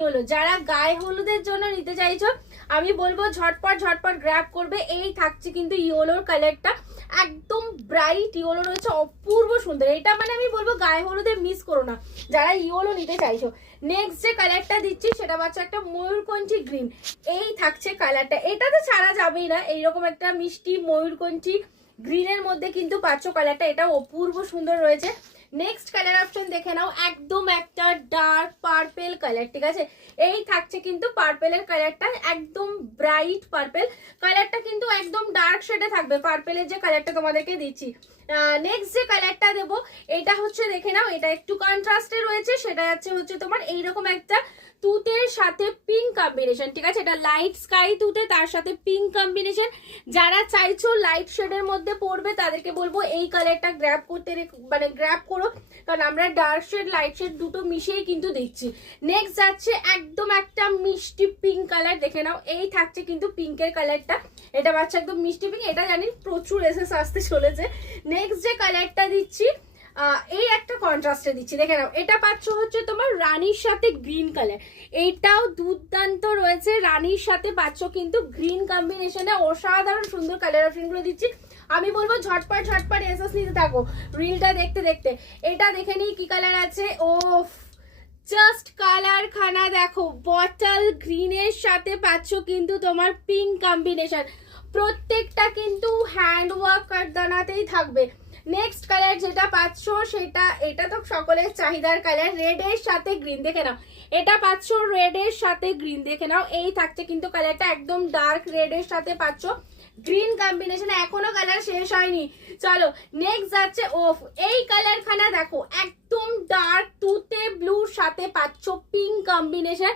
হলো যারা গায়ে হলুদের জন্য নিতে চাইছো আমি বলবো ঝটপট ঝটপট গ্র্যাব করবে। এই থাকছে কিন্তু ইয়েলোর কালারটা, একদম ব্রাইট ইয়েলো রয়েছে, অপূর্ব সুন্দর। এটা মানে আমি বলবো গায়ে হলুদে মিস করো না যারা ইয়েলো নিতে চাইছো। নেক্সট যে কালারটা দিচ্ছি সেটা পাচ্ছ একটা ময়ূরকণ্ঠী গ্রিন। এই থাকছে কালারটা, এটা তো ছাড়া যাবেই না। এইরকম একটা মিষ্টি ময়ূরকণ্ঠী গ্রিনের মধ্যে কিন্তু পাচ্ছ কালারটা, এটা অপূর্ব সুন্দর রয়েছে। নেক্সট কালার অপশন দেখে নাও, একদম একটা ডার্ক পার্পেল কালার, ঠিক আছে। এই থাকছে কিন্তু পার্পেলের কালারটা, একদম ব্রাইট পার্পেল কালারটা, কিন্তু একদম ডার্ক শেডে থাকবে পার্পেলের যে কালারটা তোমাদেরকে দিচ্ছি। নেক্সট যে কালারটা দেবো এটা হচ্ছে দেখে নাও, এটা একটু কন্ট্রাস্টে রয়েছে, সেটা হচ্ছে তোমার এইরকম একটা তুতের সাথে পিঙ্ক কম্বিনেশন, ঠিক আছে। এটা লাইট স্কাই তুতে, তার সাথে পিঙ্ক কম্বিনেশন। যারা চাইছো লাইট শেডের মধ্যে পড়বে তাদেরকে বলবো এই কালারটা গ্র্যাব করতে, মানে গ্র্যাব করো, কারণ আমরা ডার্ক শেড লাইট শেড দুটো মিশিয়েই কিন্তু দিচ্ছি। নেক্সট যাচ্ছে একদম একটা মিষ্টি পিঙ্ক কালার, দেখে নাও। এই থাকছে কিন্তু পিঙ্কের কালারটা, এটা পাচ্ছে একদম মিষ্টি পিঙ্ক। এটা জানি প্রচুর এসএস আসতে চলেছে। নেক্সট যে কালারটা দিচ্ছি এই একটা কন্ট্রাস্টে দিচ্ছি, দেখে নাও। এটা পাচ্ছ হচ্ছে তোমার রানীর সাথে গ্রিন কালার, এইটাও দুর্দান্ত রয়েছে। রানীর সাথে পাচ্ছ কিন্তু গ্রিন কম্বিনেশনে অসাধারণ সুন্দর কালার অপশনগুলো দিচ্ছি। আমি বলবো ঝটপট ঝটপট এসএস নিতে থাকো রিলটা দেখতে দেখতে। এটা দেখে নিই কি কালার আছে। ও জাস্ট কালার খানা দেখো, বটল গ্রিনের সাথে পাচ্ছ কিন্তু তোমার পিঙ্ক কম্বিনেশন, প্রত্যেকটা কিন্তু হ্যান্ড ওয়ার্ক কারদানাতেই থাকবে। নেক্সট কালার যেটা পাচ্ছ সেটা, এটা তো সকলের চাহিদার কালার, রেড এর সাথে গ্রিন, দেখে নাও। এটা পাচ্ছ রেড এর সাথে গ্রিন, দেখে নাও। এই থাকছে কিন্তু কালারটা, একদম ডার্ক রেড এর সাথে পাচ্ছ গ্রিন কম্বিনেশন, এখনো কালার শেষ হয়নি। চলো নেক্সট যাচ্ছে, ওফ এই কালার খানা দেখো, একদম ডার্ক তুতে ব্লুর সাথে পাচ্ছ পিঙ্ক কম্বিনেশন।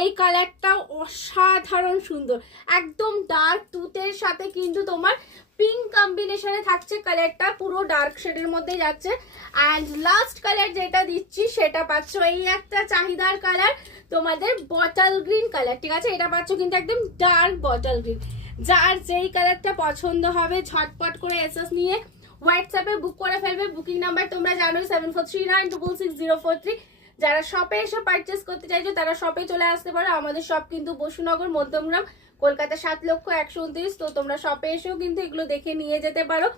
এই কালারটা অসাধারণ সুন্দর, একদম ডার্ক তুতের সাথে কিন্তু তোমার পিঙ্ক কম্বিনেশনে থাকছে কালারটা, পুরো ডার্ক শেডের মধ্যে যাচ্ছে। অ্যান্ড লাস্ট কালার যেটা দিচ্ছি সেটা পাচ্ছ এই একটা চাহিদার কালার তোমাদের বটল গ্রিন কালার, ঠিক আছে। এটা পাচ্ছ কিন্তু একদম ডার্ক বটল গ্রিন। যার যেই কালারটা পছন্দ হবে ঝটপট করে এসএস নিয়ে হোয়াটসঅ্যাপে বুক করে ফেলবে। বুকিং নাম্বার তোমরা জানো 7439666043। যারা শপে এসে পারচেস করতে চাইছো তারা শপে চলে আসতে পারো। আমাদের শপ কিন্তু বসুনগর, মধ্যমগ্রাম, কলকাতা 7,129,। তো তোমরা শপে এসেও কিন্তু এগুলো দেখে নিয়ে যেতে পারো।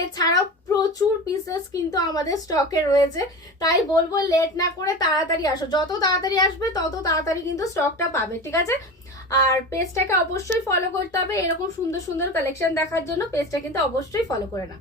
এছাড়াও প্রচুর পিসেস কিন্তু আমাদের স্টকে রয়েছে, তাই বলবো লেট না করে তাড়াতাড়ি আসো। যত তাড়াতাড়ি আসবে তত তাড়াতাড়ি কিন্তু স্টকটা পাবে, ঠিক আছে। আর পেজটাকে অবশ্যই ফলো করতে হবে, এরকম সুন্দর সুন্দর কালেকশন দেখার জন্য পেজটা কিন্তু অবশ্যই ফলো করে নাও।